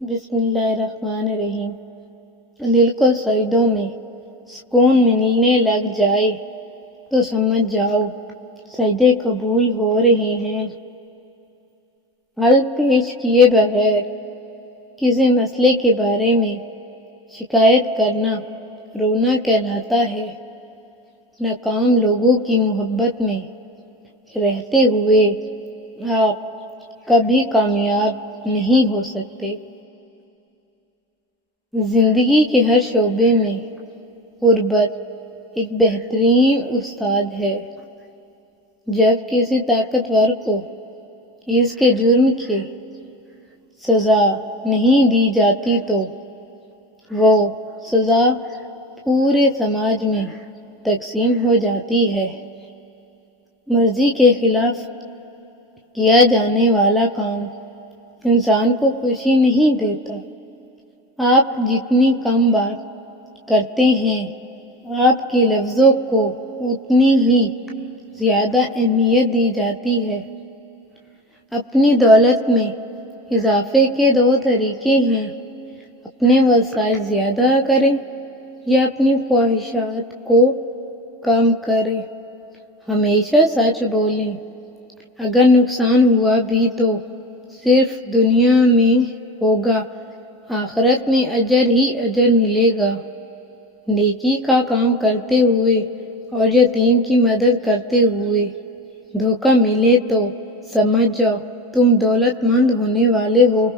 بسم اللہ الرحمن الرحیم۔ دل کو سجدوں میں سکون ملنے لگ جائے تو سمجھ جاؤ سجدے قبول ہو رہے ہیں۔ حل پیش کیے بغیر کسی مسئلے کے بارے میں شکایت کرنا رونا کہلاتا ہے۔ ناکام لوگوں کی محبت میں رہتے ہوئے آپ کبھی کامیاب نہیں ہو سکتے۔ زندگی کے ہر شعبے میں غربت ایک بہترین استاد ہے۔ جب کسی طاقتور کو اس کے جرم کی سزا نہیں دی جاتی تو وہ سزا پورے سماج میں تقسیم ہو جاتی ہے۔ مرضی کے خلاف کیا جانے والا کام انسان کو خوشی نہیں دیتا۔ آپ جتنی کم بات کرتے ہیں آپ کے لفظوں کو اتنی ہی زیادہ اہمیت دی جاتی ہے۔ اپنی دولت میں اضافے کے دو طریقے ہیں، اپنے وسائل زیادہ کریں یا اپنی خواہشات کو کم کریں۔ ہمیشہ سچ بولیں، اگر نقصان ہوا بھی تو صرف دنیا میں ہوگا، آخرت میں اجر ہی اجر ملے گا۔ نیکی کا کام کرتے ہوئے اور یتیم کی مدد کرتے ہوئے دھوکہ ملے تو سمجھ جاؤ تم دولت مند ہونے والے ہو۔